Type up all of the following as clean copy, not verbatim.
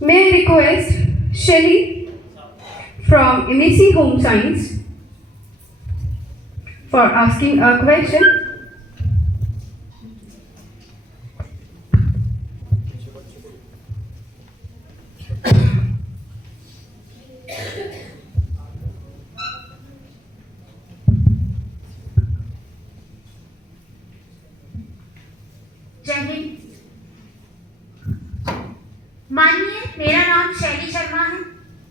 May I request Shelly from MEC Home Science for asking a question. जय हिंद। मानिए, मेरा नाम शैली शर्मा है।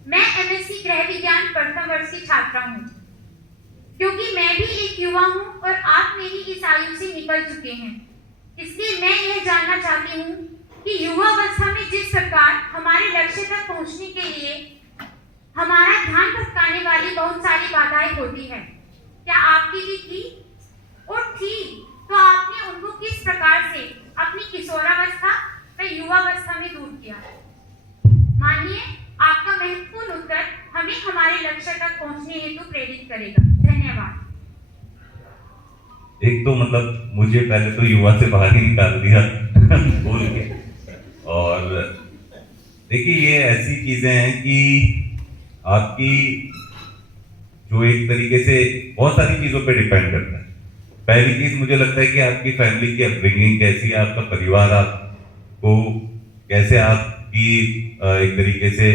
मैं एमएससी गृह विज्ञान प्रथम वर्ष की छात्रा हूँ। क्योंकि मैं भी एक युवा हूँ और आप मेरी इस आयु से निकल चुके हैं, इसलिए मैं यह जानना चाहती हूँ कि युवावस्था में जिस प्रकार हमारे लक्ष्य तक पहुँचने के लिए हमारा ध्यान भटकाने वाली बहुत सारी बाधाएं होती है, क्या आपकी भी थी? और थी तो आपने उनको किस प्रकार से अपनी किशोरावस्था व युवावस्था में दूर किया? मानिए, आपका महत्वपूर्ण उत्तर हमें हमारे लक्ष्य तक पहुंचने हेतु प्रेरित करेगा। धन्यवाद। एक तो मतलब मुझे पहले तो युवा से बाहर ही निकाल दिया बोल के। और देखिए, ये ऐसी चीजें हैं कि आपकी जो एक तरीके से बहुत सारी चीजों पे डिपेंड करता है। पहली चीज मुझे लगता है कि आपकी फैमिली की अपब्रिंगिंग कैसी है, आपका परिवार आपको कैसे आपकी एक तरीके से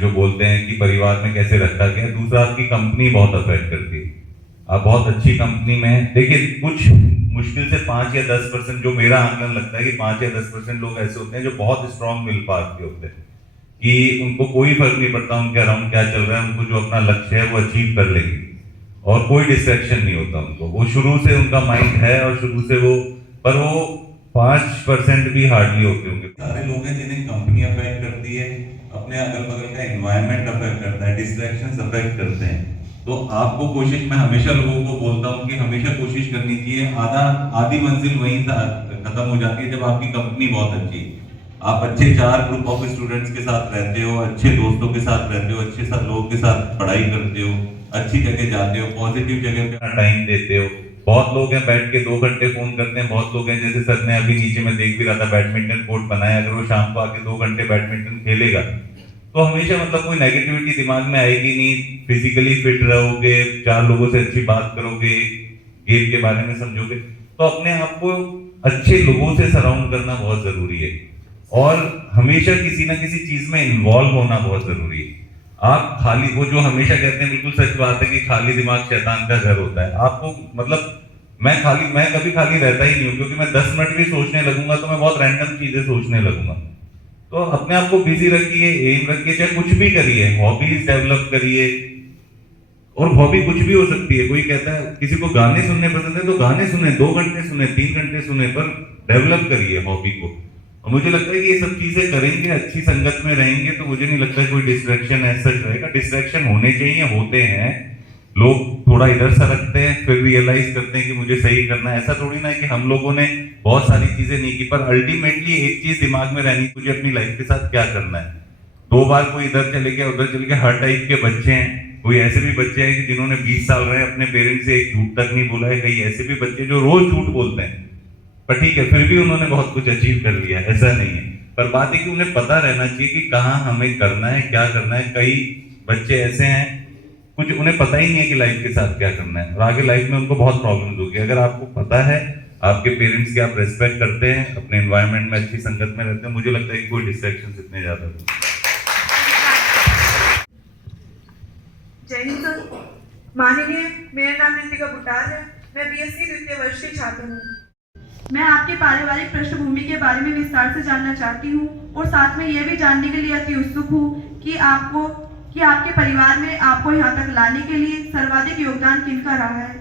जो बोलते हैं कि परिवार में कैसे रखा गया। दूसरा, आपकी कंपनी बहुत अफेक्ट करती है। आप बहुत अच्छी कंपनी में हैं। देखिए, कुछ मुश्किल से 5 या 10%, जो मेरा आंकलन लगता है कि 5 या 10% लोग ऐसे होते हैं जो बहुत स्ट्रांग विल पावर के होते हैं, कि उनको कोई फर्क नहीं पड़ता उनके अराउंड क्या चल रहा है, उनको जो अपना लक्ष्य है वो अचीव कर लेंगे और कोई डिस्ट्रैक्शन नहीं होता उनको। वो शुरू से उनका माइंड है और शुरू से वो, पर वो 5% भी हार्डली होते होंगे। सारे लोग हैं जिन्हें कंपनी अफेक्ट करती है, अपने अगल बगल का एनवायरनमेंट अफेक्ट करता है, डिस्ट्रैक्शन अफेक्ट करते हैं। तो आपको कोशिश, मैं हमेशा लोगों को बोलता हूँ कि हमेशा कोशिश करनी चाहिए, आधी मंजिल वहीं खत्म हो जाती है जब आपकी कंपनी बहुत अच्छी है। आप अच्छे 4 ग्रुप ऑफ स्टूडेंट्स के साथ रहते हो, अच्छे दोस्तों के साथ रहते हो, अच्छे साथ लोगों के साथ पढ़ाई करते हो, अच्छी जगह जाते हो, पॉजिटिव जगह पे टाइम देते हो। बहुत लोग हैं बैठ के 2 घंटे फोन करते हैं। बहुत लोग हैं, जैसे सर ने अभी नीचे में देख भी रहा था, बैडमिंटन कोर्ट बनाया। अगर वो शाम को आके 2 घंटे बैडमिंटन खेलेगा तो हमेशा मतलब कोई नेगेटिविटी दिमाग में आएगी नहीं। फिजिकली फिट रहोगे, 4 लोगों से अच्छी बात करोगे, गेम के बारे में समझोगे, तो अपने आप को अच्छे लोगों से सराउंड करना बहुत जरूरी है। और हमेशा किसी ना किसी चीज में इन्वॉल्व होना बहुत जरूरी है। आप खाली, वो जो हमेशा कहते हैं, बिल्कुल सच बात है कि खाली दिमाग शैतान का घर होता है। आपको मतलब, मैं कभी खाली रहता ही नहीं हूँ, क्योंकि मैं 10 मिनट भी सोचने लगूंगा तो मैं बहुत रैंडम चीजें सोचने लगूंगा। तो अपने आप को बिजी रखिए, एम रखिए, चाहे कुछ भी करिए, हॉबीज डेवलप करिए। और हॉबी कुछ भी हो सकती है। कोई कहता है किसी को गाने सुनने पसंद है तो गाने सुने, 2 घंटे सुने, 3 घंटे सुने, पर डेवलप करिए हॉबी को। और मुझे लगता है कि ये सब चीजें करेंगे, अच्छी संगत में रहेंगे, तो मुझे नहीं लगता कोई डिस्ट्रैक्शन ऐसा रहेगा। डिस्ट्रैक्शन होने चाहिए, होते हैं। लोग थोड़ा इधर सरकते हैं, फिर रियलाइज करते हैं कि मुझे सही करना है। ऐसा थोड़ी ना है कि हम लोगों ने बहुत सारी चीजें नहीं की, पर अल्टीमेटली एक चीज दिमाग में रहनी, मुझे अपनी लाइफ के साथ क्या करना है। 2 बार कोई इधर चले गया, उधर चले गया, हर टाइप के बच्चे हैं। कोई ऐसे भी बच्चे हैं कि जिन्होंने 20 साल रहे अपने पेरेंट्स से एक झूठ तक नहीं बोला है। कई ऐसे भी बच्चे जो रोज झूठ बोलते हैं, पर ठीक है, फिर भी उन्होंने बहुत कुछ अचीव कर लिया, ऐसा नहीं है। पर बात है कि उन्हें पता रहना चाहिए कि कहाँ हमें करना है, क्या करना है। कई बच्चे ऐसे हैं, कुछ उन्हें पता ही नहीं है कि लाइफ के साथ क्या करना है, और आगे लाइफ में उनको बहुत प्रॉब्लम होगी। अगर आपको पता है, आपके पेरेंट्स की आप रेस्पेक्ट करते हैं, अपने एनवायरनमेंट में अच्छी संगत में रहते हैं, मुझे लगता है कि कोई डिस्ट्रैक्शन इतने ज्यादा नहीं। जय हिंद सर। माननीय, मेरा नाम ऋतिका बुटार है। मैं बीएससी द्वितीय वर्ष की छात्र हूँ। मैं आपके पारिवारिक पृष्ठभूमि के बारे में विस्तार से जानना चाहती हूँ और साथ में यह भी जानने के लिए अति उत्सुक हूँ कि आपके परिवार में आपको यहाँ तक लाने के लिए सर्वाधिक योगदान किनका रहा है।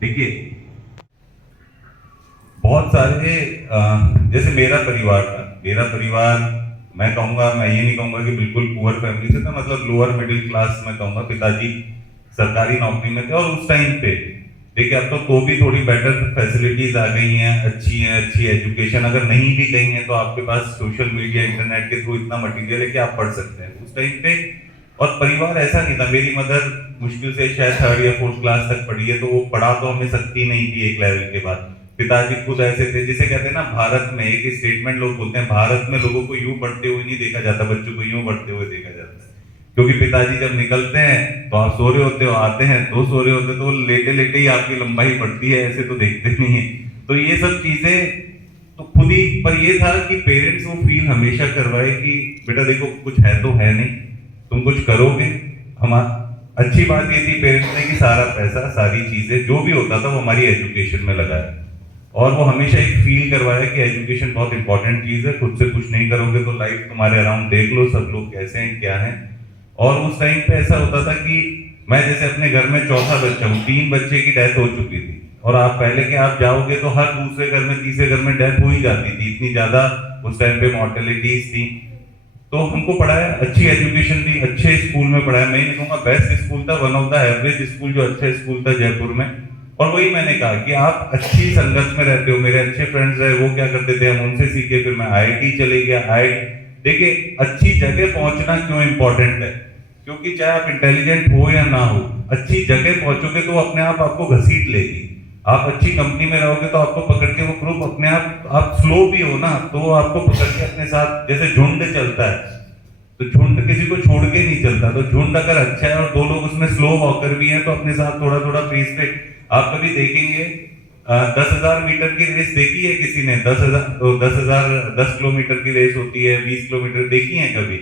देखिए, बहुत सारे जैसे मेरा परिवार, मैं कहूंगा, मैं ये नहीं कहूंगा कि बिल्कुल पुअर फैमिली से था, मतलब लोअर मिडिल क्लास में कहूंगा। पिताजी सरकारी नौकरी में थे, और उस टाइम पे देखिए, अब तो भी थोड़ी बेटर फैसिलिटीज आ गई हैं, अच्छी एजुकेशन अगर नहीं भी गई है तो आपके पास सोशल मीडिया, इंटरनेट के थ्रू इतना मटेरियल है कि आप पढ़ सकते हैं उस टाइम पे। और परिवार ऐसा नहीं था। मेरी मदर मुश्किल से शायद 3rd या 4th क्लास तक पढ़ी है, तो वो पढ़ा तो हमें सकती नहीं थी एक लेवल के बाद। पिताजी खुद ऐसे थे, जिसे कहते हैं ना भारत में एक स्टेटमेंट लोग बोलते हैं, भारत में लोगों को यूं बढ़ते हुए नहीं देखा जाता, बच्चों को यूं बढ़ते हुए देखा जाता है। क्योंकि पिताजी जब निकलते हैं तो आप सो रहे होते हो, आते हैं तो सो रहे होते, तो लेटे लेटे ही आपकी लंबाई बढ़ती है, ऐसे तो देखते नहीं है। तो ये सब चीजें तो खुद ही, पर ये था कि पेरेंट्स वो फील हमेशा करवाए कि बेटा देखो कुछ है तो है नहीं, तुम कुछ करोगे। अच्छी बात ये थी पेरेंट्स ने कि सारा पैसा, सारी चीजें जो भी होता था वो हमारी एजुकेशन में लगाया, और वो हमेशा एक फील करवाया कि एजुकेशन बहुत इंपॉर्टेंट चीज है, खुद से कुछ नहीं करोगे तो लाइफ तुम्हारे अराउंड देख लो सब लोग कैसे हैं क्या हैं। और उस टाइम पे ऐसा होता था कि मैं जैसे अपने घर में चौथा बच्चा हूँ, 3 बच्चे की डेथ हो चुकी थी, और आप पहले के आप जाओगे तो हर दूसरे घर में, तीसरे घर में डेथ हो ही जाती थी, इतनी ज्यादा उस टाइम पे मॉर्टेलिटीज थी। तो हमको पढ़ाया, अच्छी एजुकेशन दी, अच्छे स्कूल में पढ़ाया, मैं नहीं कहूँगा बेस्ट स्कूल था, one of the average school जो अच्छा स्कूल था जयपुर में। और वही मैंने कहा कि आप अच्छी संगत में रहते हो, मेरे अच्छे फ्रेंड्स रहे, वो क्या करते थे हम उनसे सीखे, फिर मैं IIT चले गया। देखिए अच्छी जगह पहुंचना क्यों इंपॉर्टेंट है, क्योंकि चाहे आप इंटेलिजेंट हो या ना हो, अच्छी जगह पहुंचोगे तो अपने आप आपको घसीट लेगी। आप अच्छी कंपनी में रहोगे तो आपको पकड़ के वो ग्रुप अपने आप स्लो भी हो ना तो आपको पकड़ के अपने साथ, जैसे झुंड चलता है तो झुंड किसी को छोड़ के नहीं चलता, तो झुंड अगर अच्छा है और 2 लोग उसमें स्लो वॉकर भी हैं तो अपने साथ थोड़ा थोड़ा पेस पे। आप कभी देखेंगे 10,000 मीटर की रेस देखी है किसी ने? 10 किलोमीटर की रेस होती है, 20 किलोमीटर देखी है कभी?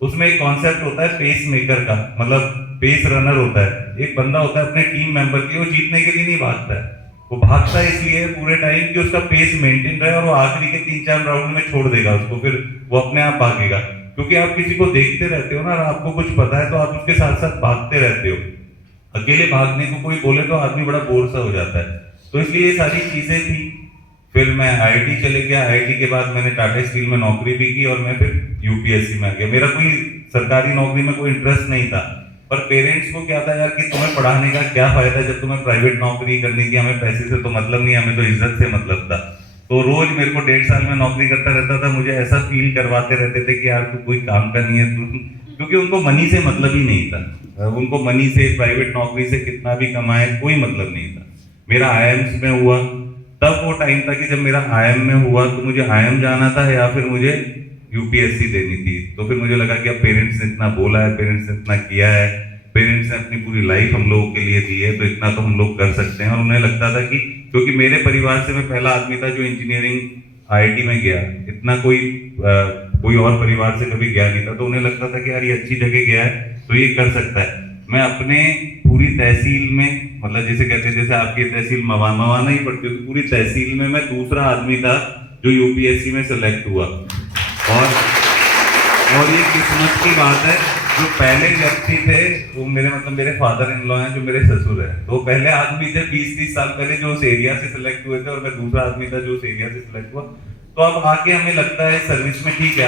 उसमें एक कॉन्सेप्ट होता है पेस मेकर का, मतलब पेस रनर होता है, एक बंदा होता है अपने टीम मेंबर के, वो जीतने के लिए नहीं भागता है, वो भागता है इसलिए पूरे टाइम कि उसका पेस मेंटेन रहे, और वो आखिरी के 3-4 राउंड में छोड़ देगा उसको, फिर वो अपने आप भागेगा। क्योंकि आप किसी को देखते रहते हो ना, आपको कुछ पता है तो आप उसके साथ साथ भागते रहते हो। अकेले भागने को कोई बोले तो आदमी बड़ा बोर सा हो जाता है। तो इसलिए ये सारी चीजें थी। फिर मैं IIT चले गया, IIT के बाद मैंने टाटा स्टील में नौकरी भी की, और मैं फिर UPSC में आ गया। मेरा कोई सरकारी नौकरी में कोई इंटरेस्ट नहीं था, पर पेरेंट्स को क्या था यार कि तुम्हें पढ़ाने का क्या फायदा जब तुम्हें प्राइवेट नौकरी करनी थी, हमें पैसे से तो मतलब नहीं, हमें तो इज्जत से मतलब था। तो रोज मेरे को 1.5 साल में नौकरी करता रहता था, मुझे ऐसा फील करवाते रहते थे कि यार तू कोई काम का नहीं है तू, क्योंकि उनको मनी से मतलब ही नहीं था, उनको मनी से, प्राइवेट नौकरी से कितना भी कमाए कोई मतलब नहीं था। मेरा IIMs में हुआ, तब वो टाइम था कि जब मेरा IIM में हुआ तो मुझे IIM जाना था या फिर मुझे UPSC देनी थी। तो फिर मुझे लगा कि अब पेरेंट्स ने इतना बोला है, पेरेंट्स ने इतना किया है, पेरेंट्स ने अपनी पूरी लाइफ हम लोगों के लिए दी है, तो इतना तो हम लोग कर सकते हैं। और उन्हें लगता था कि क्योंकि मेरे परिवार से मैं पहला आदमी था जो इंजीनियरिंग IIT में गया, इतना कोई और परिवार से कभी गया नहीं था, तो उन्हें लगता था कि यार ये अच्छी जगह गया है तो ये कर सकता है। मैं अपने पूरी तहसील में, मतलब जैसे कहते हैं जैसे आपकी तहसील मवाना ही पड़ती है, पूरी तहसील में मैं दूसरा आदमी था जो UPSC में सेलेक्ट हुआ। और ये किस्मत की बात है, जो पहले व्यक्ति थे वो मेरे फादर इन लॉ हैं, जो मेरे ससुर हैं, तो पहले आदमी थे 20-30 साल पहले जो उस एरिया से सिलेक्ट हुए थे, और मैं दूसरा आदमी था जो उस एरिया से सिलेक्ट हुआ। तो अब आके हमें लगता है सर्विस में ठीक है,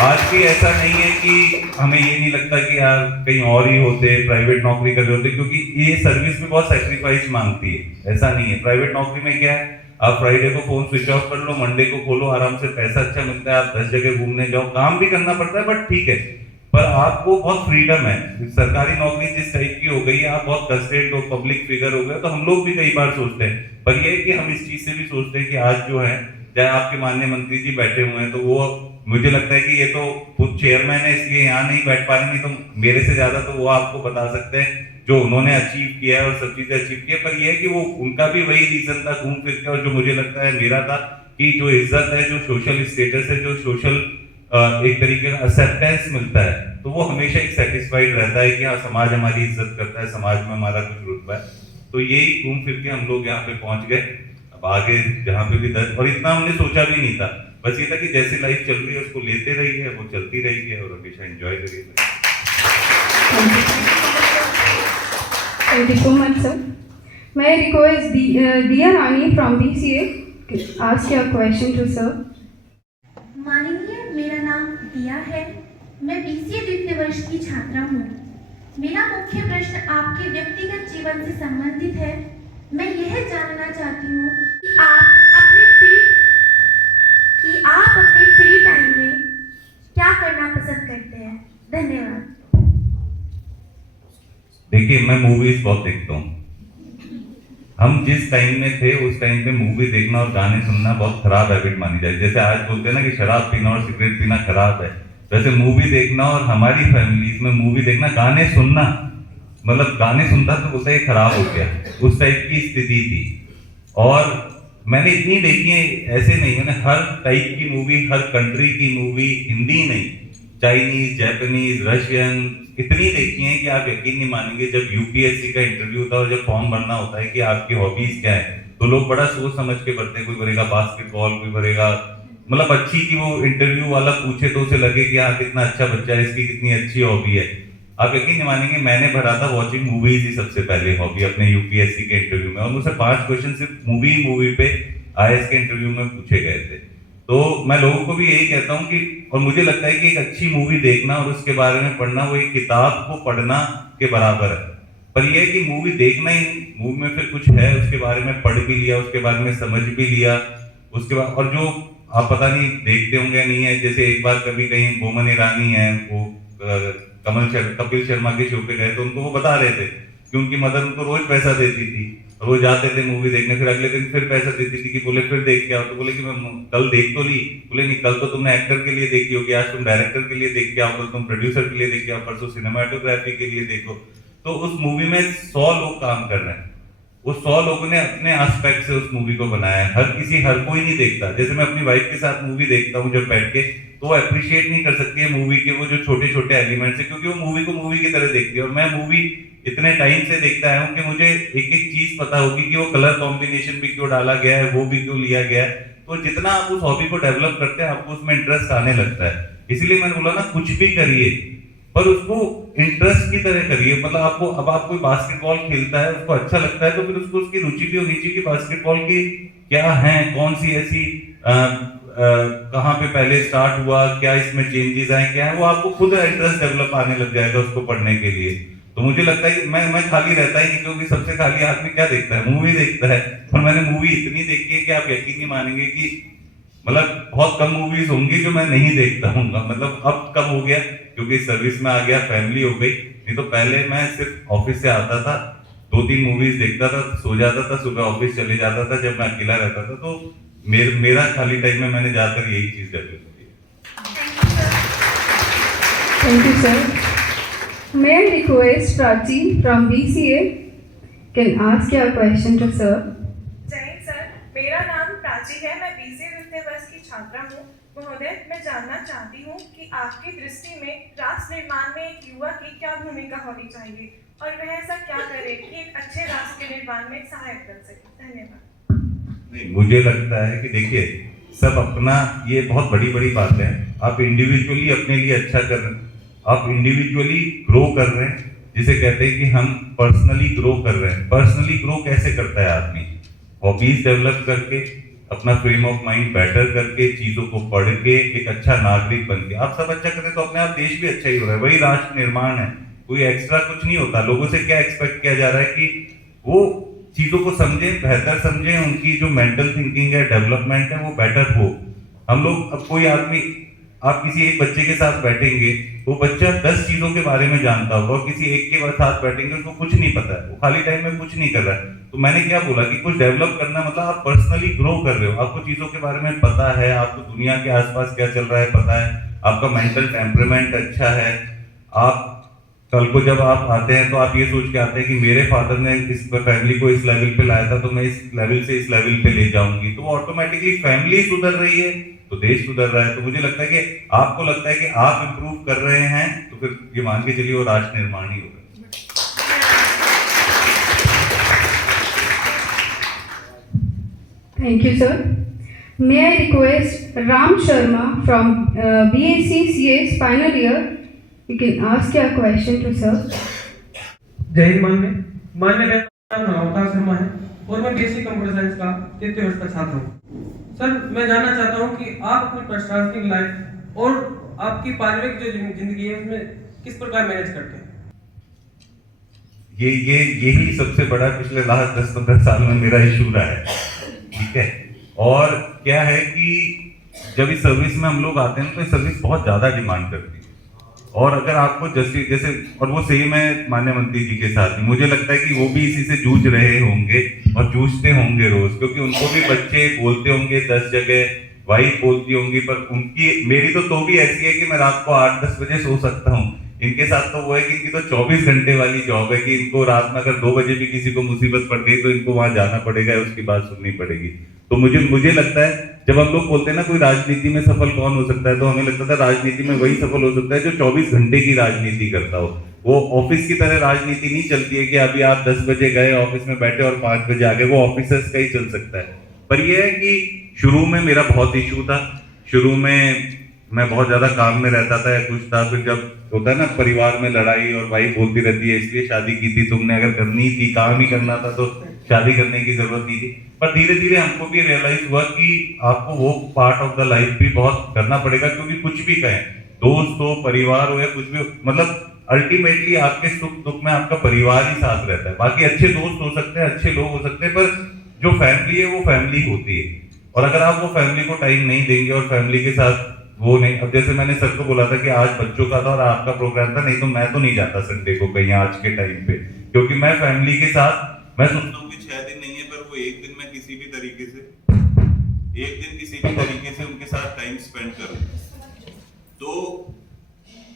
आज भी ऐसा नहीं है कि हमें ये नहीं लगता कि यार कहीं और ही होते, प्राइवेट नौकरी कर रहे होते, क्योंकि ये सर्विस भी बहुत सैक्रिफाइस मांगती है। ऐसा नहीं है, प्राइवेट नौकरी में क्या है, आप फ्राइडे को फोन स्विच ऑफ कर लो, मंडे को खोलो, आराम से पैसा अच्छा मिलता है, आप 10 जगह घूमने जाओ, काम भी करना पड़ता है बट ठीक है, पर आपको बहुत फ्रीडम है। सरकारी नौकरी जिस टाइप की हो गई है, आप बहुत कस्टेड हो, पब्लिक फिगर हो गए, तो हम लोग भी कई बार सोचते हैं, पर ये कि हम इस चीज से भी सोचते हैं कि आज जो है, चाहे आपके माननीय मंत्री जी बैठे हुए हैं, तो वो मुझे लगता है कि ये तो खुद चेयरमैन है इसलिए यहाँ नहीं बैठ पा रहे, नहीं तो मेरे से ज्यादा तो वो आपको बता सकते हैं जो उन्होंने अचीव किया है और सब चीजें अचीव की है। पर ये है कि वो उनका भी वही रीजन था घूम फिर के, और जो मुझे लगता है मेरा था कि जो इज्जत है, जो सोशल स्टेटस है, जो सोशल एक तरीके का एक्सेप्टेंस मिलता है, तो वो हमेशा एक सेटिस्फाइड रहता है कि हाँ समाज हमारी इज्जत करता है, समाज में हमारा कुछ रुतबा है। तो यही घूम फिर के हम लोग यहाँ पे पहुंच गए। अब आगे जहाँ पे भी दर्द, और इतना हमने सोचा भी नहीं था, बस ये था कि जैसी लाइफ चल रही है उसको लेते रहिए, वो चलती रही है, और हमेशा एंजॉय करिए। Thank you so much, sir. May I request Diya Rani from BCA to ask your question to sir? माननीय, मेरा नाम दिया है, मैं BCA द्वितीय वर्ष की छात्रा हूँ। मेरा मुख्य प्रश्न आपके व्यक्तिगत जीवन से संबंधित है। मैं यह जानना चाहती हूँ कि आप अपने फ्री टाइम में क्या करना पसंद करते हैं। धन्यवाद। देखिए, मैं मूवीज बहुत देखता हूँ, हम जिस टाइम में थे उस टाइम पे मूवी देखना और गाने सुनना बहुत खराब हैबिट मानी जाए। जैसे आज बोलते हैं ना कि शराब पीना और सिगरेट पीना खराब है, वैसे मूवी देखना और हमारी फैमिलीज में मूवी देखना, गाने सुनना, मतलब गाने सुनता तो बोलता है ये खराब हो गया, उस टाइप की स्थिति थी। और मैंने इतनी देखी है, ऐसे नहीं, मैंने हर टाइप की मूवी, हर कंट्री की मूवी, हिंदी नहीं, चाइनीज, जापानीज, रशियन, इतनी देखी है कि आप यकीन नहीं मानेंगे। जब यूपीएससी का इंटरव्यू होता है और जब फॉर्म भरना होता है कि आपकी हॉबीज क्या है, तो लोग बड़ा सोच समझ के भरते हैं। कोई भरेगा बास्केटबॉल, कोई भरेगा, मतलब अच्छी कि वो इंटरव्यू वाला पूछे तो उसे लगे कि हाँ कितना अच्छा बच्चा है, इसकी कितनी अच्छी हॉबी है। आप यकीन नहीं मानेंगे, मैंने भरा था वॉचिंग मूवीज ही सबसे पहले हॉबी अपने यूपीएससी के इंटरव्यू में, और मुझसे 5 क्वेश्चन सिर्फ मूवी पे आईएएस के इंटरव्यू में पूछे गए थे। तो मैं लोगों को भी यही कहता हूँ कि, और मुझे लगता है कि एक अच्छी मूवी देखना और उसके बारे में पढ़ना वो एक किताब को पढ़ना के बराबर है। पर यह है कि मूवी देखना ही, मूवी में फिर कुछ है, उसके बारे में पढ़ भी लिया, उसके बारे में समझ भी लिया, उसके बाद, और जो आप पता नहीं देखते होंगे या नहीं है, जैसे एक बार कभी कहीं बोमन ईरानी है, वो कपिल शर्मा के शो पे गए तो उनको वो बता रहे थे कि उनकी मदर उनको रोज पैसा देती थी, रोज जाते थे मूवी देखने, फिर अगले दिन फिर पैसा देती थी कि बोले फिर देख के आओ, तो बोले कि मैं कल देख तो ली, बोले नहीं, कल तो तुमने एक्टर के लिए देखी होगी, आज तुम डायरेक्टर के लिए देख के आओ, कल तुम प्रोड्यूसर के लिए देख के आओ, परसों सिनेमाटोग्राफी के लिए देखो। तो उस मूवी में 100 लोग काम कर रहे हैं, वो 100 लोगों ने अपने एस्पेक्ट से उस मूवी को बनाया है। हर कोई नहीं देखता। जैसे मैं अपनी वाइफ के साथ मूवी देखता हूँ जब बैठ के, तो वो अप्रिशिएट नहीं कर सकती है मूवी के वो जो छोटे छोटे एलिमेंट्स है, क्योंकि वो मूवी को मूवी की तरह देखती है। और मैं मूवी इतने टाइम से देखता आया हूँ कि मुझे एक एक चीज पता होगी कि वो कलर कॉम्बिनेशन भी क्यों डाला गया है, वो भी क्यों लिया गया है। तो जितना आप उस हॉबी को डेवलप करते हैं, आपको उसमें इंटरेस्ट आने लगता है। इसीलिए मैंने बोला ना, कुछ भी करिए पर उसको इंटरेस्ट की तरह करिए। मतलब आपको, अब आप कोई बास्केटबॉल खेलता है, उसको अच्छा लगता है, तो फिर उसको उसकी रुचि भी होनी चाहिए कि बास्केटबॉल की क्या है, कौन सी ऐसी कहाँ पे पहले स्टार्ट हुआ, क्या इसमें चेंजेस आए, क्या है, वो आपको खुद इंटरेस्ट डेवलप आने लग जाएगा उसको पढ़ने के लिए। तो मुझे लगता है कि मैं खाली रहता ही नहीं, क्योंकि सबसे खाली आदमी क्या देखता है, मूवी देखता है। और मैंने मूवी इतनी देखी है कि आप यकीन नहीं मानेंगे कि मतलब बहुत कम मूवीज होंगी जो मैं नहीं देखता हूँ। मतलब अब कम हो गया क्योंकि सर्विस में आ गया, फैमिली हो गई, नहीं तो पहले मैं सिर्फ ऑफिस से आता था, 2-3 मूवीज देखता था, सो जाता था, सुबह ऑफिस चले जाता था जब मैं अकेला रहता था। तो मेरा खाली टाइम में मैंने ज्यादातर यही चीज डेवलप की है। Thank you, sir. May I request Prachi from BCA can ask your question to sir. जय हिंद सर, मेरा नाम प्राची है, मैं बीसीए द्वितीय वर्ष की छात्रा हूँ। महोदय, मैं जानना चाहती हूँ कि आपकी दृष्टि में राष्ट्र निर्माण में एक युवा की क्या भूमिका होनी चाहिए और वह ऐसा क्या करे कि एक अच्छे राष्ट्र के निर्माण में सहायक बन सके। धन्यवाद। नहीं, मुझे लगता है कि देखिए, सब अपना, ये बहुत बड़ी बड़ी बात है। आप इंडिविजुअली अपने लिए अच्छा कर रहे हैं, आप इंडिविजुअली ग्रो कर रहे हैं, जिसे कहते हैं कि हम पर्सनली ग्रो कर रहे हैं। पर्सनली ग्रो कैसे करता है आदमी? हॉबीज डेवलप करके, अपना फ्रेम ऑफ माइंड बेटर करके, चीजों को पढ़ के, एक अच्छा नागरिक बन के। आप सब अच्छा करें तो अपने आप देश भी अच्छा ही हो रहा है। वही राष्ट्र निर्माण है, कोई एक्स्ट्रा कुछ नहीं होता। लोगों से क्या एक्सपेक्ट किया जा रहा है कि वो चीजों को समझें, बेहतर समझें, उनकी जो मेंटल थिंकिंग है, डेवलपमेंट है, वो बेटर हो। हम लोग, अब कोई आदमी, आप किसी एक बच्चे के साथ बैठेंगे, वो बच्चा 10 चीजों के बारे में जानता होगा, और किसी एक के साथ बैठेंगे उसको कुछ नहीं पता है, वो खाली टाइम में कुछ नहीं कर रहा है। तो मैंने क्या बोला कि कुछ डेवलप करना मतलब आप पर्सनली ग्रो कर रहे हो, आपको चीजों के बारे में पता है, आपको दुनिया के आसपास क्या चल रहा है पता है, आपका मेंटल टेम्परामेंट अच्छा है। आप कल को जब आप आते हैं तो आप ये सोच के आते हैं कि मेरे फादर ने इस फैमिली को इस लेवल पे लाया था, तो मैं इस लेवल से इस लेवल पे ले जाऊंगी। तो ऑटोमेटिकली फैमिली सुधर रही है तो देश सुधर रहा है। तो मुझे लगता है कि आपको लगता है कि आप इंप्रूव कर रहे हैं, तो फिर ये मान के चलिए वो राष्ट्र निर्माण ही होगा। Thank you, sir. May I request Ram Sharma from BSc CS final year? You can ask your question to sir. जय हिंद मान्य मेरा नाम अवतार शर्मा है और मैं बीएससी कंप्यूटर साइंस का 3य वर्ष का छात्र हूँ। सर, मैं जानना चाहता हूँ कि आप अपनी पर्सनल लाइफ और आपकी पारिवारिक जो जिंदगी है उसमें किस प्रकार मैनेज करते हैं? यही सबसे बड़ा पिछले लास्ट 10-15 साल में मेरा इशू रहा है, ठीक है। और क्या है कि जब इस सर्विस में हम लोग आते हैं तो ये सर्विस बहुत ज्यादा डिमांड करती है, और अगर आपको जैसे और वो सेम है मान्य मंत्री जी के साथ भी, मुझे लगता है कि वो भी इसी से जूझ रहे होंगे और जूझते होंगे रोज, क्योंकि उनको भी बच्चे बोलते होंगे 10 जगह, वाइफ बोलती होंगी, पर उनकी मेरी तो भी ऐसी है कि मैं रात को 8-10 बजे सो सकता हूँ। इनके साथ तो वो है कि इनकी तो 24 घंटे वाली जॉब है कि इनको रात में अगर 2 बजे भी किसी को मुसीबत पड़ गई तो इनको वहां जाना पड़ेगा, उसकी बात सुननी पड़ेगी। तो मुझे लगता है जब हम लोग बोलते हैं ना कोई राजनीति में सफल कौन हो सकता है, तो हमें लगता था राजनीति में वही सफल हो सकता है जो 24 घंटे की राजनीति करता हो। वो ऑफिस की तरह राजनीति नहीं चलती है कि अभी आप 10 बजे गए ऑफिस में बैठे और 5 बजे आ गए, वो ऑफिसर्स का ही चल सकता है। पर यह है कि शुरू में मेरा बहुत इशू था, शुरू में मैं बहुत ज्यादा काम में रहता था या कुछ था, फिर जब होता है ना परिवार में लड़ाई और वाइफ बोलती रहती है इसलिए शादी की थी तुमने, अगर करनी थी काम ही करना था तो शादी करने की जरूरत नहीं थी। पर धीरे धीरे हमको भी रियलाइज हुआ कि आपको वो पार्ट ऑफ द लाइफ भी बहुत करना पड़ेगा, क्योंकि कुछ भी कहें, दोस्त हो, परिवार हो या कुछ भी हो, मतलब अल्टीमेटली आपके सुख दुख में आपका परिवार ही साथ रहता है। बाकी अच्छे दोस्त हो सकते हैं, अच्छे लोग हो सकते हैं, पर जो फैमिली है वो फैमिली होती है। और अगर आप वो फैमिली को टाइम नहीं देंगे और फैमिली के साथ वो नहीं, अब जैसे मैंने सर को बोला था कि आज बच्चों का था और आपका प्रोग्राम था, नहीं तो मैं तो नहीं जाता संडे को कहीं आज के टाइम पे, क्योंकि मैं फैमिली के साथ मैं सोचता हूँ कि 6 दिन नहीं है पर वो एक दिन मैं किसी भी तरीके से उनके साथ टाइम स्पेंड करूँ। तो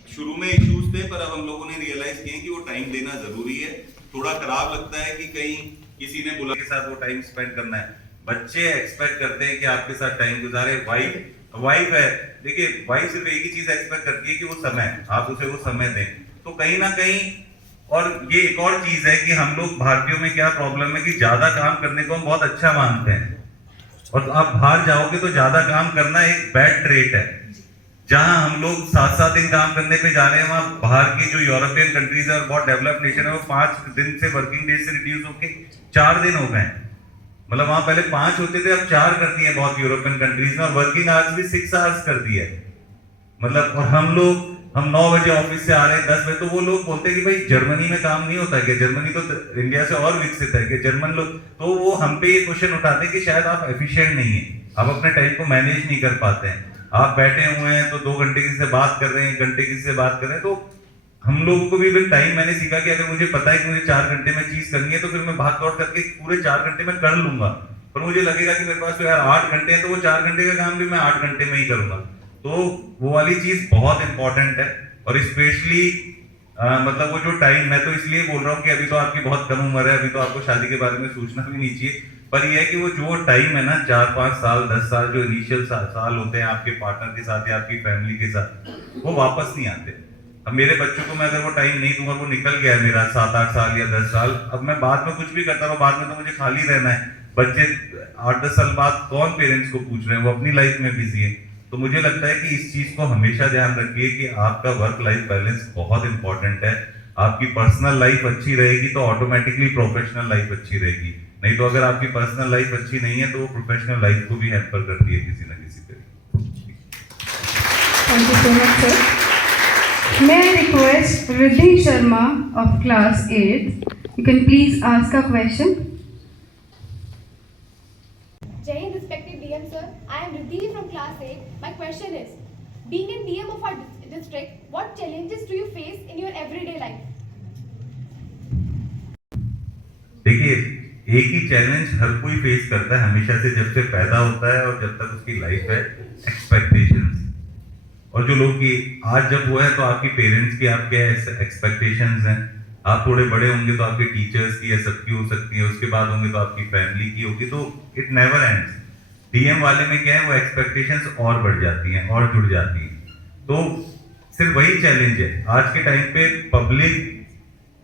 शुरू में इश्यूज थे, पर अब हम लोगों ने रियलाइज किए कि वो टाइम देना जरूरी है। थोड़ा खराब लगता है कि कहीं किसी ने बोला के साथ वो टाइम स्पेंड करना है, बच्चे एक्सपेक्ट करते हैं कि आपके साथ टाइम गुजारे। वाइफ है, देखिए वाइफ सिर्फ एक ही चीज एक्सपेक्ट करती है कि वो समय, आप उसे वो समय दें। तो कहीं ना कहीं, और ये एक और चीज है कि हम लोग भारतीयों में क्या प्रॉब्लम है कि ज्यादा काम करने को हम बहुत अच्छा मानते हैं, और आप बाहर जाओगे तो ज्यादा काम करना एक बैड ट्रेट है। जहां हम लोग 7-7 दिन काम करने पे जा रहे हैं, वहां बाहर की जो यूरोपियन कंट्रीज है और बहुत डेवलप्ड नेशन है, वो 5 दिन से वर्किंग डेज से रिड्यूस होके 4 दिन हो गए। मतलब वहां पहले 5 होते थे, अब 4 कर दिए बहुत यूरोपियन कंट्रीज में, और वर्किंग आवर्स भी 6 आवर्स कर दिया है। मतलब और हम 9 बजे ऑफिस से आ रहे हैं 10 बजे, तो वो लोग बोलते हैं कि भाई जर्मनी में काम नहीं होता क्या, जर्मनी तो इंडिया से और विकसित है कि जर्मन लोग, तो वो हम पे ये क्वेश्चन उठाते हैं कि शायद आप एफिशिएंट नहीं है, आप अपने टाइम को मैनेज नहीं कर पाते हैं, आप बैठे हुए हैं तो 2 घंटे किसी से बात कर रहे हैं, 1 घंटे किसी से बात कर रहे हैं। तो हम लोगों को भी टाइम, मैंने सीखा कि अगर मुझे पता है कि मुझे 4 घंटे में चीज करनी है तो फिर मैं भाग दौड़ करके पूरे 4 घंटे में कर लूंगा। पर मुझे लगेगा कि मेरे पास तो यार 8 घंटे हैं, तो वो 4 घंटे का काम भी मैं 8 घंटे में ही करूंगा। तो वो वाली चीज बहुत इंपॉर्टेंट है। और स्पेशली मतलब वो जो टाइम, मैं तो इसलिए बोल रहा हूँ कि अभी तो आपकी बहुत कम उम्र है, अभी तो आपको शादी के बारे में सोचना भी नहीं चाहिए, पर यह है कि वो जो टाइम है ना 4-5 साल 10 साल जो इनिशियल साल होते हैं आपके पार्टनर के साथ या आपकी फैमिली के साथ, वो वापस नहीं आते। अब मेरे बच्चों को मैं अगर वो टाइम नहीं दूंगा, वो निकल गया है मेरा 7-8 साल या 10 साल, अब मैं बाद में कुछ भी करता रहा, बाद में तो मुझे खाली रहना है। बच्चे 8-10 साल बाद कौन पेरेंट्स को पूछ रहे हैं, वो अपनी लाइफ में बिजी है। तो मुझे लगता है कि इस चीज को हमेशा ध्यान रखिए कि आपका वर्क लाइफ बैलेंस बहुत इंपॉर्टेंट है। आपकी पर्सनल लाइफ अच्छी रहेगी तो ऑटोमेटिकली प्रोफेशनल लाइफ अच्छी रहेगी, नहीं तो अगर आपकी पर्सनल लाइफ अच्छी नहीं है तो वो प्रोफेशनल लाइफ को भी हैम्पर करती है किसी ना किसी तरीके। Thank you so much, sir. May I request Riddhi Sharma of class 8? You can please ask a question. Jai Hind, respected DM sir. I am Riddhi from class 8. My question is, being a DM of our district, what challenges do you face in your everyday life? देखिए, एक ही challenge हर कोई face करता है हमेशा से, जब से पैदा होता है और जब तक उसकी लाइफ है, एक्सपेक्टेशंस। और जो लोग की आज जब हुआ है तो आपकी पेरेंट्स की आपके एक्सपेक्टेशंस हैं, आप थोड़े बड़े होंगे तो आपके टीचर्स की या सबकी हो सकती है, उसके बाद होंगे तो आपकी फैमिली की होगी, तो इट नेवर एंड्स। डीएम वाले में क्या है, वो एक्सपेक्टेशंस और बढ़ जाती हैं और जुड़ जाती हैं। तो सिर्फ वही चैलेंज है आज के टाइम पे। पब्लिक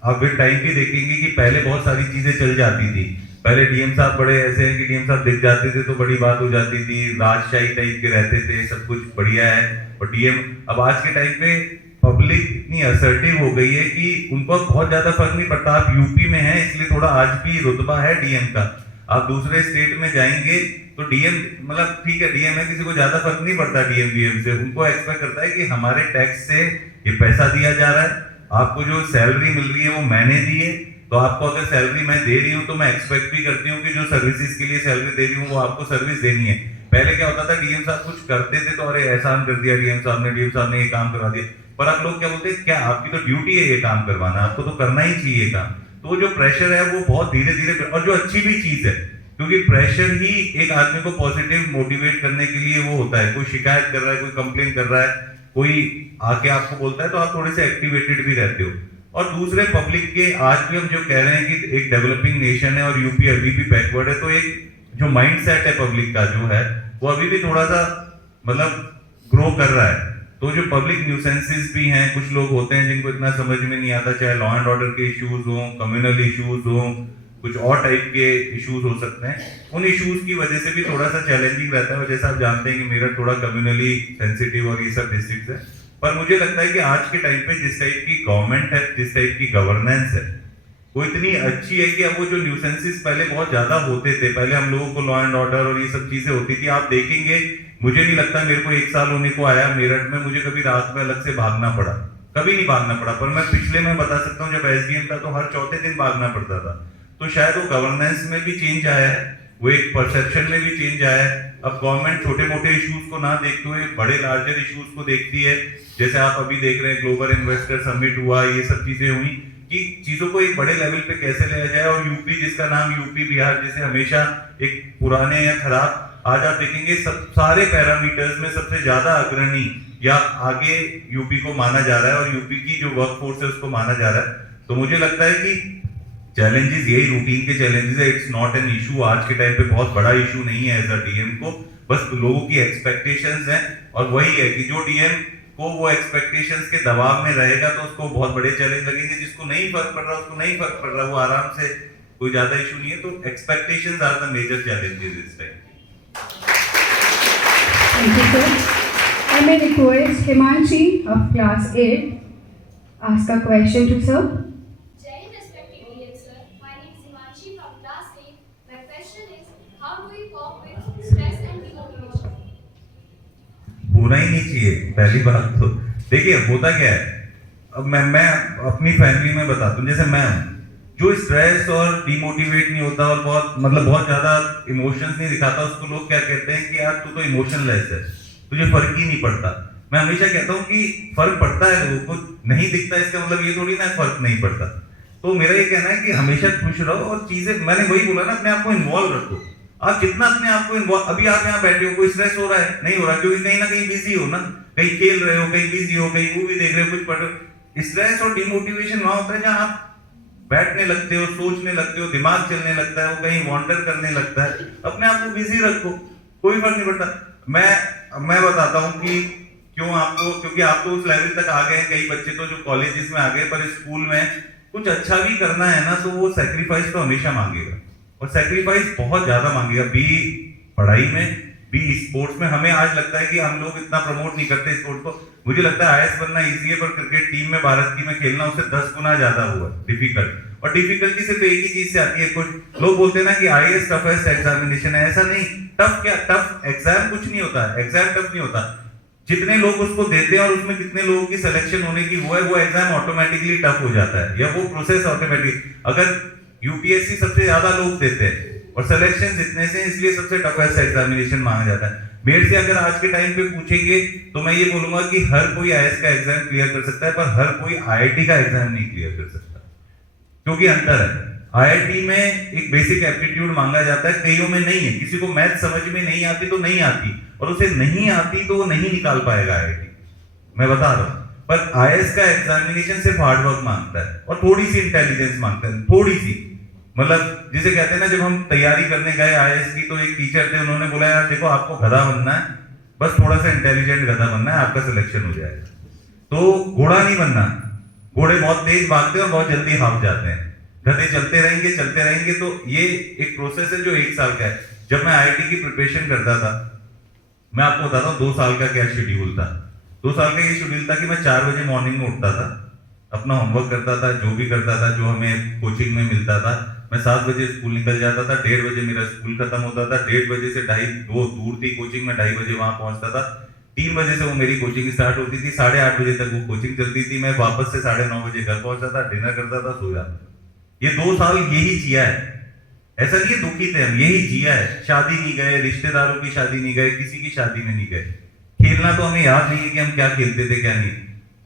आप विद टाइम भी देखेंगे कि पहले बहुत सारी चीजें चल जाती थी। पहले डीएम साहब बड़े ऐसे हैं कि डीएम साहब दिख जाते थे तो बड़ी बात हो जाती थी, राजशाही टाइप के रहते थे, सब कुछ बढ़िया है। और डीएम अब आज के टाइम पे पब्लिक इतनी असर्टिव हो गई है कि उनको बहुत ज्यादा फर्क नहीं पड़ता। आप यूपी में हैं इसलिए थोड़ा आज भी रुतबा है डीएम का, आप दूसरे स्टेट में जाएंगे तो डीएम मतलब ठीक है डीएम है, किसी को ज्यादा फर्क नहीं पड़ता डीएम बीएम से। उनको एक्सपेक्ट करता है कि हमारे टैक्स से ये पैसा दिया जा रहा है, आपको जो सैलरी मिल रही है वो मैंने दी है, तो आपको अगर सैलरी मैं दे रही हूँ तो मैं एक्सपेक्ट भी करती हूँ कि जो सर्विसेज के लिए सैलरी दे रही हूँ वो आपको सर्विस देनी है। पहले क्या होता था, डीएम साहब कुछ करते थे तो अरे एहसान कर दिया डीएम साहब ने ये काम करवा दिया। पर आप लोग क्या बोलते हैं, क्या आपकी तो ड्यूटी है ये काम करवाना, आपको तो करना ही चाहिए काम। तो वो जो प्रेशर है वो बहुत धीरे धीरे, और जो अच्छी भी चीज है, क्योंकि प्रेशर ही एक आदमी को पॉजिटिव मोटिवेट करने के लिए वो होता है। कोई शिकायत कर रहा है, कोई कंप्लेन कर रहा है, कोई आके आपको बोलता है, तो आप थोड़े से एक्टिवेटेड भी रहते हो। और दूसरे पब्लिक के, आज भी हम जो कह रहे हैं कि एक डेवलपिंग नेशन है और यूपी अभी भी बैकवर्ड है, तो एक जो माइंड सेट है पब्लिक का जो है वो अभी भी थोड़ा सा मतलब ग्रो कर रहा है। तो जो पब्लिक न्यूसेंसेस भी हैं, कुछ लोग होते हैं जिनको इतना समझ में नहीं आता, चाहे लॉ एंड ऑर्डर के इश्यूज हों, कम्युनल इश्यूज हों, कुछ और टाइप के इश्यूज हो सकते हैं, उन इश्यूज की वजह से भी थोड़ा सा चैलेंजिंग रहता है। और जैसा आप जानते हैं कि मेरठ थोड़ा कम्युनली सेंसिटिव और ये सब डिस्ट्रिक्ट है, पर मुझे लगता है कि आज के टाइम पे जिस टाइप की गवर्नमेंट है, जिस टाइप की गवर्नेंस है, वो इतनी अच्छी है कि अब वो जो न्यूसेंसेस पहले बहुत ज्यादा होते थे, पहले हम लोगों को लॉ एंड ऑर्डर और ये सब चीजें होती थी, आप देखेंगे, मुझे नहीं लगता, मेरे को 1 साल होने को आया मेरठ में, मुझे कभी रात में अलग से भागना पड़ा, कभी नहीं भागना पड़ा। पर मैं पिछले में बता सकता हूँ, जब एसडीएम था तो हर चौथे दिन भागना पड़ता था। तो शायद वो गवर्नेंस में भी चेंज आया है, वो एक परसेप्शन में भी चेंज आया है। अब गवर्नमेंट छोटे मोटे इश्यूज को ना देखते हुए बड़े लार्जर इश्यूज को देखती है। जैसे आप अभी देख रहे हैं ग्लोबल इन्वेस्टर समिट हुआ, ये सब चीजें हुई कि चीजों को एक बड़े लेवल पे कैसे लाया जाए। और यूपी, जिसका नाम यूपी बिहार जैसे हमेशा एक पुराने या खराब, आज आप देखेंगे सब सारे पैरामीटर्स में सबसे ज्यादा अग्रणी या आगे यूपी को माना जा रहा है, और यूपी की जो वर्कफोर्स है उसको माना जा रहा है। तो मुझे लगता है कि चैलेंजेस यही रूटीन के चैलेंजेस है, इट्स नॉट एन इशू। आज के टाइम पे बहुत बड़ा इशू नहीं है एज अ डीएम को, बस लोगों की एक्सपेक्टेशंस हैं, और वही है कि जो डीएम को वो एक्सपेक्टेशंस के दबाव में रहेगा तो उसको बहुत बड़े चैलेंज लगेंगे। जिसको नहीं फर्क पड़ रहा उसको नहीं फर्क पड़ रहा, वो आराम से, कोई ज्यादा इशू नहीं है। तो expectations are the major challenges इस time. Thank you, sir. I may request Himanshi of class 8 ask a question to sir. Jai Hind, respected DM sir. My name is Himanshi from class 8. My question is, how do we cope with stress and demotivation? होना ही नहीं चाहिए, पहली बात तो। देखिए होता क्या है, अब मैं अपनी फैमिली में बताता हूँ। जैसे मैं जो स्ट्रेस और डिमोटिवेट नहीं होता और बहुत ज्यादा इमोशंस नहीं दिखाता, उसको लोग क्या कहते हैं कि यार तू तो इमोशनलेस है, तुझे फर्क ही नहीं पड़ता। मैं हमेशा कहता हूँ कि फर्क पड़ता है, लोगों को नहीं दिखता, इसका मतलब ये थोड़ी ना फर्क नहीं पड़ता। तो मेरा ये कहना है कि हमेशा खुश रहो और चीजें, मैंने वही बोला ना, अपने आप को इन्वॉल्व रखो। आप जितना अपने आप को इन्वॉल्व, अभी आप यहाँ बैठे हो, कोई स्ट्रेस हो रहा है? नहीं हो रहा, क्योंकि कहीं ना कहीं बिजी हो ना, कहीं खेल रहे हो, कहीं बिजी हो, कहीं मूवी देख रहे हो, कुछ पढ़ रहे हो। स्ट्रेस और डिमोटिवेशन वहां होता है जहां आप बैठने लगते हो, सोचने लगते हो, दिमाग चलने लगता है, वो कहीं वॉन्डर करने लगता है। अपने आप को बिजी रखो, कोई फर्क नहीं पड़ता। मैं बताता हूँ कि क्यों आपको, क्योंकि आप तो उस लेवल तक आ गए हैं, कई बच्चे तो जो कॉलेजेस में आ गए, पर स्कूल में कुछ अच्छा भी करना है ना, तो वो सेक्रीफाइस तो हमेशा मांगेगा, और सेक्रीफाइस बहुत ज्यादा मांगेगा, बी पढ़ाई में, बी स्पोर्ट्स में। हमें आज लगता है कि हम लोग इतना प्रमोट नहीं करते स्पोर्ट्स को। मुझे लगता है आईएएस बनना इजी है, पर क्रिकेट टीम में भारत की में खेलना उससे 10 गुना ज्यादा हुआ डिफिकल्ट। और डिफिकल्टी सिर्फ एक ही चीज से आती है। कुछ लोग बोलते हैं ना कि आईएएस टफेस्ट एग्जामिनेशन है, ऐसा नहीं। टफ क्या, टफ एग्जाम कुछ नहीं होता, एग्जाम टफ नहीं होता। जितने लोग उसको देते हैं और उसमें कितने लोगों की सिलेक्शन होने की वो है, वो एग्जाम ऑटोमेटिकली टफ हो जाता है, या वो प्रोसेस ऑटोमेटिक। अगर यूपीएससी सबसे ज्यादा लोग देते हैं और सिलेक्शन जितने से, इसलिए सबसे टफेस्ट एग्जामिनेशन माना जाता है। मेरे से अगर आज के टाइम पे पूछेंगे तो मैं ये बोलूंगा कि हर कोई आईएएस का एग्जाम क्लियर कर सकता है, पर हर कोई आईआईटी का एग्जाम नहीं क्लियर कर सकता, क्योंकि अंतर है। आईआईटी में एक बेसिक एप्टीट्यूड मांगा जाता है, कईयों में नहीं है। किसी को मैथ समझ में नहीं आती तो नहीं आती, और उसे नहीं आती तो वो नहीं निकाल पाएगा आईआईटी, मैं बता रहा हूं। पर आईएएस का एग्जामिनेशन सिर्फ हार्डवर्क मांगता है और थोड़ी सी इंटेलिजेंस मांगता है, थोड़ी सी। मतलब जिसे कहते हैं ना, जब हम तैयारी करने गए आईएएस की, तो एक टीचर थे, उन्होंने बोला यार देखो आपको गधा बनना है, बस थोड़ा सा इंटेलिजेंट गधा बनना है, आपका सिलेक्शन हो जाएगा। तो घोड़ा नहीं बनना, घोड़े बहुत तेज भागते हैं और बहुत जल्दी हाफ जाते हैं, गधे चलते रहेंगे। तो ये एक प्रोसेस है जो 1 साल का है। जब मैं आईआईटी की प्रिपरेशन करता था, मैं आपको बताता हूँ 2 साल का क्या शेड्यूल था। 2 साल का ये शेड्यूल था कि मैं 4 बजे मॉर्निंग में उठता था, अपना होमवर्क करता था, जो भी करता था, जो हमें कोचिंग में मिलता था। मैं 7 बजे स्कूल निकल जाता था, 1:30 बजे मेरा स्कूल खत्म होता था, 1:30 बजे से 2:30 दूर थी कोचिंग में, 2:30 बजे वहां पहुंचता था। 3 बजे से वो मेरी कोचिंग स्टार्ट होती थी, 8:30 बजे तक वो कोचिंग चलती थी। मैं वापस से 9:30 बजे घर पहुंचता था, डिनर करता था, सो जाता था। ये 2 साल यही जिया है। ऐसा नहीं है दुखी थे हम, यही जिया है। शादी नहीं गए, रिश्तेदारों की शादी नहीं गए, किसी की शादी में नहीं गए। खेलना तो हमें याद नहीं है कि हम क्या खेलते थे क्या नहीं।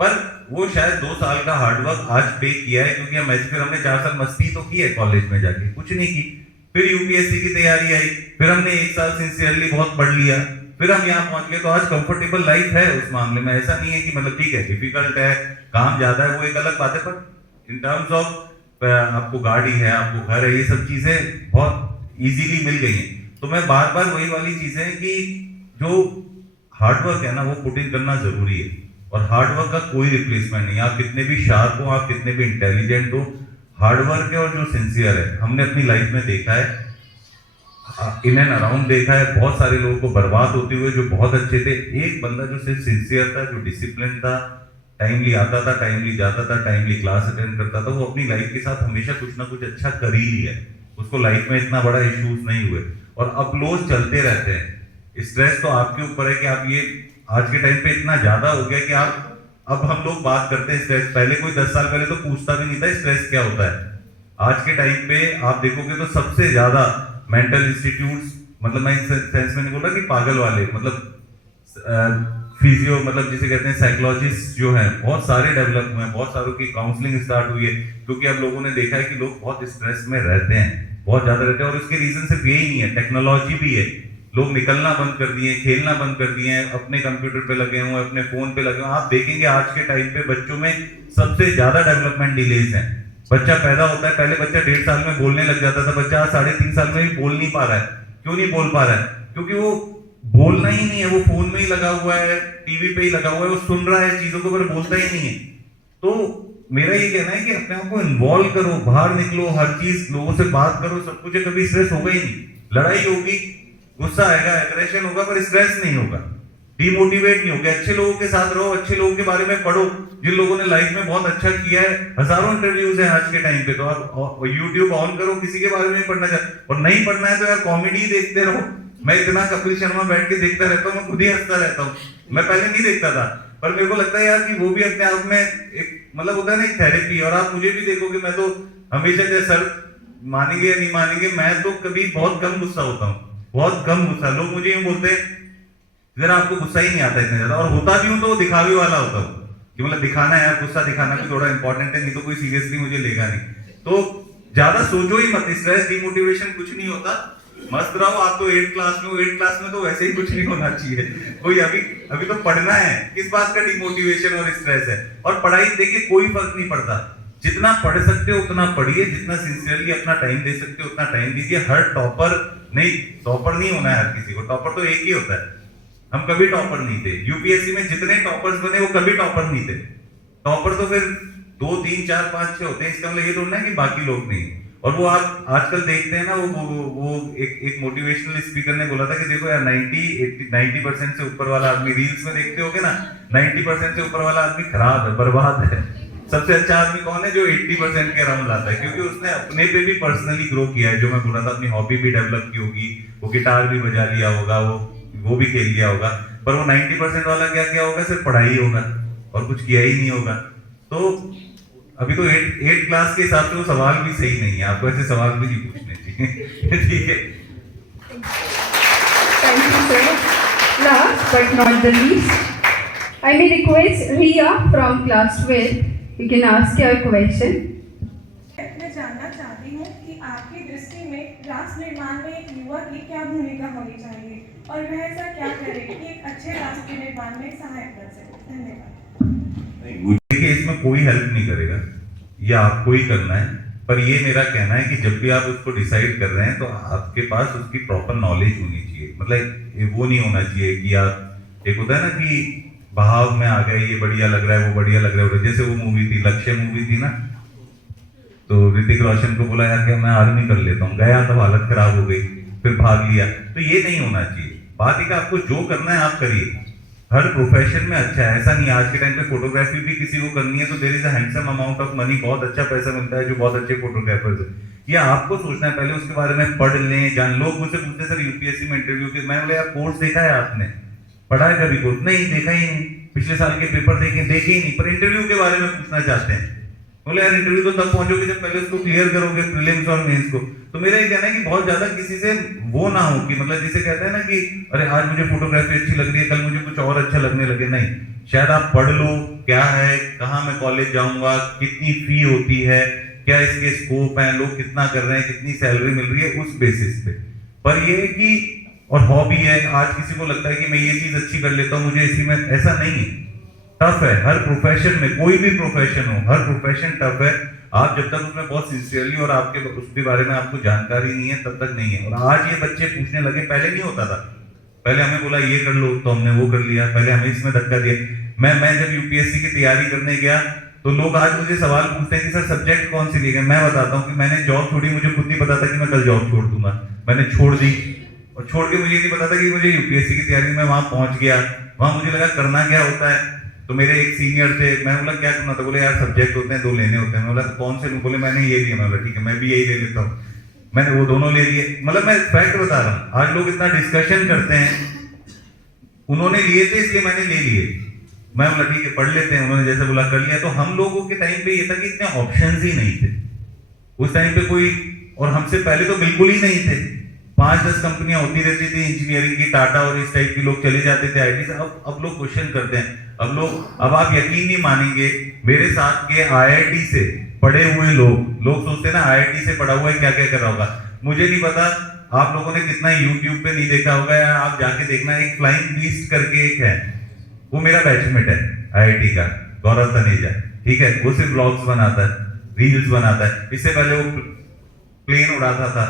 पर वो शायद 2 साल का हार्डवर्क आज पे किया है, क्योंकि फिर हमने 4 साल मस्ती तो की है कॉलेज में जाके, कुछ नहीं की। फिर यूपीएससी की तैयारी आई, फिर हमने 1 साल सिंसियरली बहुत पढ़ लिया, फिर हम यहाँ पहुंच गए। तो आज कंफर्टेबल लाइफ है उस मामले में। ऐसा नहीं है कि मतलब ठीक है डिफिकल्ट है, काम ज्यादा है, वो एक अलग बात है, पर इन टर्म्स ऑफ आपको गाड़ी है, आपको घर है, ये सब चीजें बहुत इजीली मिल गई हैं। तो मैं बार बार वही वाली चीजें कि जो हार्डवर्क है ना वो पुट इन करना जरूरी है, और हार्डवर्क का कोई रिप्लेसमेंट नहीं। आप कितने भी शार्प हो, आप कितने भी इंटेलिजेंट हो, हार्डवर्क है और जो सिंसियर है, हमने अपनी लाइफ में देखा है, इन एंड अराउंड देखा है, बहुत सारे लोगों को बर्बाद होते हुए जो बहुत अच्छे थे। एक बंदा जो सिर्फ सिंसियर था, जो डिसिप्लिन था, टाइमली आता था, टाइमली जाता था, टाइमली क्लास अटेंड करता था, वो अपनी लाइफ के साथ हमेशा कुछ ना कुछ अच्छा कर ही लिया। उसको लाइफ में इतना बड़ा इश्यूज नहीं हुए, और अपलोज चलते रहते हैं। स्ट्रेस तो आपके ऊपर है कि आप ये आज के टाइम पे इतना ज्यादा हो गया कि आप, अब हम लोग बात करते हैं स्ट्रेस, पहले कोई 10 साल पहले तो पूछता भी नहीं था स्ट्रेस क्या होता है। आज के टाइम पे आप देखोगे तो सबसे ज्यादा मेंटल इंस्टीट्यूट्स, मतलब मैं इस सेंस में नहीं बोल रहा कि पागल वाले, मतलब फिजियो, मतलब जिसे कहते हैं साइकोलॉजिस्ट जो हैं, बहुत सारे डेवलप हुए हैं, बहुत सारों की काउंसलिंग स्टार्ट हुई है, क्योंकि अब लोगों ने देखा है कि लोग बहुत स्ट्रेस में रहते हैं, बहुत ज्यादा रहते हैं। और उसके रीजन सिर्फ यही नहीं है, टेक्नोलॉजी भी है। लोग निकलना बंद कर दिए, खेलना बंद कर दिए हैं, अपने कंप्यूटर पे लगे हुए, अपने फोन पे लगे हुए। आप देखेंगे आज के टाइम पे बच्चों में सबसे ज्यादा डेवलपमेंट डिलेज है। बच्चा पैदा होता है, पहले बच्चा 1.5 साल में बोलने लग जाता था, बच्चा 3.5 साल में भी बोल नहीं पा रहा है। क्यों नहीं बोल पा रहा है? क्योंकि वो बोलना ही नहीं है, वो फोन में ही लगा हुआ है, टीवी पे ही लगा हुआ है, वो सुन रहा है चीजों को, पर बोलता ही नहीं है। तो मेरा ये कहना है कि अपने आप को इन्वॉल्व करो, बाहर निकलो, हर चीज लोगों से बात करो, सब कुछ है। कभी स्ट्रेस होगा ही नहीं, लड़ाई होगी, गुस्सा आएगा, एग्रेशन होगा, पर स्ट्रेस नहीं होगा, डिमोटिवेट नहीं होगा। अच्छे लोगों के साथ रहो, अच्छे लोगों के बारे में पढ़ो, जिन लोगों ने लाइफ में बहुत अच्छा किया है। हजारों इंटरव्यूज हैं आज के टाइम पे, तो आप यूट्यूब ऑन करो, किसी के बारे में पढ़ना चाहते, और नहीं पढ़ना है तो यार कॉमेडी देखते रहो। मैं इतना कपिल शर्मा बैठ के देखता रहता हूँ, मैं खुद ही हंसता रहता हूँ। मैं पहले नहीं देखता था, पर मेरे को लगता है यार कि वो भी अपने आप में एक, मतलब होता है ना, एक थेरेपी। और आप मुझे भी देखोगे, मैं तो हमेशा, जैसे सर मानेंगे या नहीं मानेंगे, मैं तो कभी बहुत कम गुस्सा होता हूँ, बहुत कम गुस्सा। लोग मुझे यूं बोलते हैं जरा आपको गुस्सा ही नहीं आता इतना ज्यादा, और होता भी हूं तो दिखावे वाला होता हूं कि मतलब दिखाना है यार, गुस्सा दिखाना भी थोड़ा इंपॉर्टेंट है, नहीं तो कोई सीरियसली मुझे लेगा नहीं। तो ज्यादा सोचो ही मत, स्ट्रेस डिमोटिवेशन कुछ नहीं होता, मस्त रहो। आप तो 8th क्लास में हो, 8th क्लास में तो वैसे ही कुछ नहीं होना चाहिए। कोई अभी तो पढ़ना है, किस बात का डिमोटिवेशन और स्ट्रेस है। और पढ़ाई देखिए कोई फर्क नहीं पड़ता, जितना पढ़ सकते हो उतना पढ़िए, जितना सिंसियरली अपना टाइम दे सकते हो उतना टाइम दीजिए। हर टॉपर नहीं होना है हर किसी को, टॉपर तो एक ही होता है। हम कभी टॉपर नहीं थे, यूपीएससी में जितने टॉपर्स बने वो कभी टॉपर नहीं थे। टॉपर तो फिर 2, 3, 4, 5, 6 होते हैं, इसका मतलब ये तो नहीं कि बाकी लोग नहीं। और वो आप आजकल देखते हैं ना, वो एक मोटिवेशनल स्पीकर ने बोला था कि देखो यार 90% से ऊपर वाला आदमी, रील्स में देखते होगे ना, 90% से ऊपर वाला आदमी खराब है, बर्बाद है। सबसे अच्छा आदमी कौन है? जो 80% के अराउंड लाता है, क्योंकि उसने अपने पे भी पर्सनली ग्रो किया है। जो मैं बोल रहा था, अपनी हॉबी भी डेवलप की होगी, वो गिटार भी बजा लिया होगा, वो भी खेल लिया होगा। पर वो 90% वाला क्या किया होगा? सिर्फ पढ़ाई होगा और कुछ किया ही नहीं होगा। तो अभी तो 8th क्लास के हिसाब से वो सवाल भी सही नहीं है, आपको ऐसे सवाल भी नहीं पूछने चाहिए। ठीक है, Thank you, sir. Last but not the least, I may request Riya from class 12. You can ask your question. मैं जानना चाहती हूँ कि आपकी दृष्टि में राष्ट्र निर्माण में एक युवा की क्या भूमिका होनी चाहिए और वह ऐसा क्या करे कि एक अच्छे राष्ट्र के निर्माण में सहायक बन सके। धन्यवाद। मुझे कि इसमें कोई हेल्प नहीं करेगा, ये आपको ही करना है। पर ये मेरा कहना है कि जब भी आप उसको डिसाइड कर रहे हैं तो आपके पास उसकी प्रॉपर नॉलेज होनी चाहिए। मतलब वो नहीं होना चाहिए कि आप, एक होता है ना कि बहाव में आ गए, ये बढ़िया लग रहा है, वो बढ़िया लग रहा है। जैसे वो मूवी थी, लक्ष्य मूवी थी ना, तो ऋतिक रोशन को बोला यार कि मैं आर्मी कर लेता हूँ, गया तो हालत खराब हो गई, फिर भाग लिया। तो ये नहीं होना चाहिए। बात है कि आपको जो करना है आप करिए, हर प्रोफेशन में अच्छा है। ऐसा नहीं, आज के टाइम पे फोटोग्राफी भी किसी को करनी है तो there is a handsome amount of money, बहुत अच्छा पैसा मिलता है जो बहुत अच्छे फोटोग्राफर्स है। ये आपको सोचना है, पहले उसके बारे में पढ़ लें, जान। लोग मुझसे पूछते सर यूपीएससी में इंटरव्यू के, मैं बोला यार कोर्स देखा है आपने? पढ़ा है कभी कोर्स? नहीं देखा ही नहीं। पिछले साल के पेपर देखे ही नहीं, पर इंटरव्यू के बारे में पूछना चाहते हैं। बोले यार इंटरव्यू तो तब पहुंचोगे जब पहले उसको क्लियर करोगे, प्रीलिम्स और मेंस को। तो मेरा ये कहना है कि बहुत ज्यादा किसी से वो ना हो कि मतलब जिसे कहते हैं ना कि अरे आज मुझे फोटोग्राफी अच्छी लग रही है, कल मुझे कुछ और अच्छा लगने लगे। नहीं, शायद आप पढ़ लो क्या है, कहाँ मैं कॉलेज जाऊंगा, कितनी फी होती है, क्या इसके स्कोप है, लोग कितना कर रहे हैं, कितनी सैलरी मिल रही है, उस बेसिस पे। पर ये है कि और हॉबी है, आज किसी को लगता है कि मैं ये चीज अच्छी कर लेता हूँ, मुझे इसी में, ऐसा नहीं है। टफ है हर प्रोफेशन में, कोई भी प्रोफेशन हो, हर प्रोफेशन टफ है। आप जब तक उसमें बहुत सिंसियरली और आपके उसके बारे में आपको जानकारी नहीं है तब तक नहीं है। और आज ये बच्चे पूछने लगे, पहले नहीं होता था। पहले हमें बोला ये कर लो तो हमने वो कर लिया, पहले हमें इसमें धक्का दिया। मैं जब यूपीएससी की तैयारी करने गया तो लोग आज मुझे सवाल पूछते हैं कि सर सब्जेक्ट कौन सी ली गई। मैं बताता हूँ कि मैंने जॉब छोड़ी, मुझे खुद नहीं पता था कि मैं कल जॉब छोड़ दूंगा, मैंने छोड़ दी। और छोड़ के मुझे नहीं पता था कि मुझे यूपीएससी की तैयारी में वहां पहुंच गया। वहां मुझे लगा करना क्या होता है। तो मेरे एक सीनियर थे, मैं बोला क्या करना था, बोले यार सब्जेक्ट होते हैं 2 लेने होते हैं। मैं बोला कौन से लूं, बोले मैंने ये लिया। मैं बोला ठीक है मैं भी यही ले लेता हूँ। मैंने वो दोनों ले लिए। मतलब मैं फैक्ट बता रहा हूँ, आज लोग इतना डिस्कशन करते हैं, उन्होंने लिए थे इसलिए मैंने ले लिए। मैं बोला ठीक है पढ़ लेते हैं, उन्होंने जैसे बोला कर लिया। तो हम लोगों के टाइम पे ये था कि इतने ऑप्शंस ही नहीं थे उस टाइम पे कोई, और हमसे पहले तो बिल्कुल ही नहीं थे। 5-10 कंपनियां होती रहती थी इंजीनियरिंग की, टाटा और इस टाइप के लोग चले जाते थे आईटी से। अब लोग क्वेश्चन करते हैं, अब आप यकीन नहीं मानेंगे, मेरे साथ के आईआईटी से पढ़े हुए लोग सोचते हैं ना आईआईटी से पढ़ा हुआ है क्या क्या कर रहा होगा। मुझे नहीं पता आप लोगों ने कितना यूट्यूब पे नहीं देखा होगा, या आप जाके देखना, एक फ्लाइंग बीस्ट करके एक है, वो मेरा बैचमेट है आईआईटी का, गौरव तनेजा, ठीक है। वो सिर्फ ब्लॉग्स बनाता है, रील्स बनाता है। इससे पहले वो प्लेन उड़ाता था,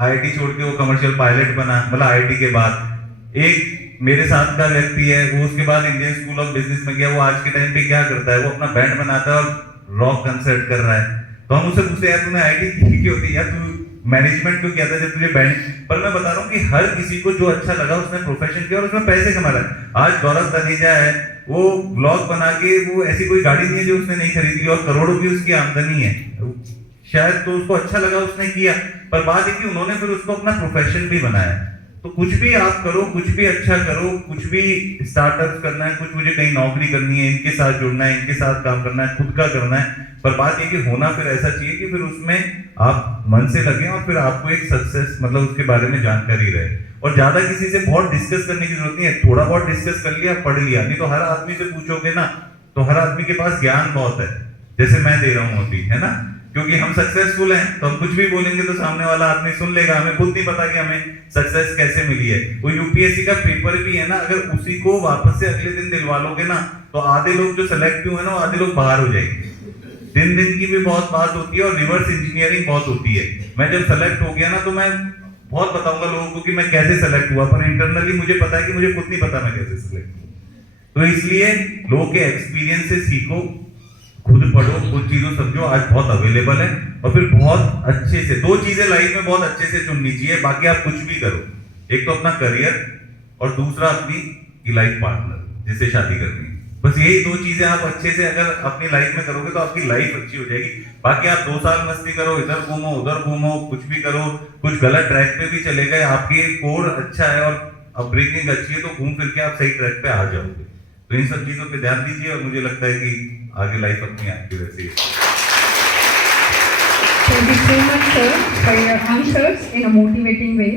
आईआईटी छोड़ के वो कमर्शियल पायलट बना। मतलब आईआईटी के बाद एक मेरे साथ का व्यक्ति है, वो उसके बाद इंडियन स्कूल ऑफ बिजनेस में गया। वो आज के टाइम पे क्या करता है, वो अपना बैंड बनाता है और रॉक कंसर्ट कर रहा है। तो हम उससे पूछते हैं यार तूने आईआईटी क्यों होती है, यार तू मैनेजमेंट क्यों किया था जब तुझे बैंड। पर मैं बता रहा हूँ कि हर किसी को जो अच्छा लगा उसने प्रोफेशन किया और उसमें पैसे कमा रहा है। आज गौरव तनेजा है, वो ब्लॉग बना के, वो ऐसी कोई गाड़ी नहीं है जो उसने नहीं खरीदी और करोड़ों की उसकी आमदनी है। शायद तो उसको अच्छा लगा उसने किया, पर बात है कि उन्होंने फिर उसको अपना प्रोफेशन भी बनाया। तो कुछ भी आप करो, कुछ भी अच्छा करो, कुछ भी स्टार्टअप करना है, कुछ मुझे कहीं नौकरी करनी है, इनके साथ जुड़ना है, इनके साथ काम करना है, खुद का करना है। पर बात ये कि होना फिर ऐसा चाहिए कि फिर उसमें आप मन से लगे और फिर आपको एक सक्सेस मतलब उसके बारे में जानकारी रहे। और ज्यादा किसी से बहुत डिस्कस करने की जरूरत नहीं है, थोड़ा बहुत डिस्कस कर लिया, पढ़ लिया। नहीं तो हर आदमी से पूछोगे ना तो हर आदमी के पास ज्ञान बहुत है, जैसे मैं दे रहा हूँ अभी, है ना। क्योंकि हम सक्सेसफुल हैं तो हम कुछ भी बोलेंगे तो सामने वाला आदमी सुन लेगा। हमें खुद नहीं पता कि हमें सक्सेस कैसे मिली है। वो यूपीएससी का पेपर भी है ना, अगर उसी को वापस से अगले दिन दिलवा लोगे ना तो आधे लोग जो सेलेक्ट हुए ना, आधे लोग बाहर हो जाएंगे। दिन की भी बहुत बात होती है और रिवर्स इंजीनियरिंग बहुत होती है। मैं जब सेलेक्ट हो गया ना तो मैं बहुत बताऊंगा लोगों को कि मैं कैसे सेलेक्ट हुआ, पर इंटरनली मुझे पता है कि मुझे खुद नहीं पता मैं कैसे सेलेक्ट हुआ। तो इसलिए लोगों के एक्सपीरियंस से सीखो, खुद पढ़ो, कुछ चीजों समझो, आज बहुत अवेलेबल है। और फिर बहुत अच्छे से 2 चीजें लाइफ में बहुत अच्छे से चुननी चाहिए, बाकी आप कुछ भी करो। एक तो अपना करियर और दूसरा अपनी लाइफ पार्टनर जिससे शादी करनी है। बस यही 2 चीजें आप अच्छे से अगर अपनी लाइफ में करोगे तो आपकी लाइफ अच्छी हो जाएगी। बाकी आप 2 साल मस्ती करो, इधर घूमो उधर घूमो, कुछ भी करो, कुछ गलत ट्रैक पे भी चले गए, आपकी कोर अच्छा है और अपब्रिंगिंग अच्छी है तो घूम फिर के आप सही ट्रैक पे आ जाओगे। तो इन सब चीजों पे ध्यान दीजिए और मुझे लगता है कि आगे लाइफ अपनी आपकी वैसी है। Thank you so much, sir, for your answers in a motivating way.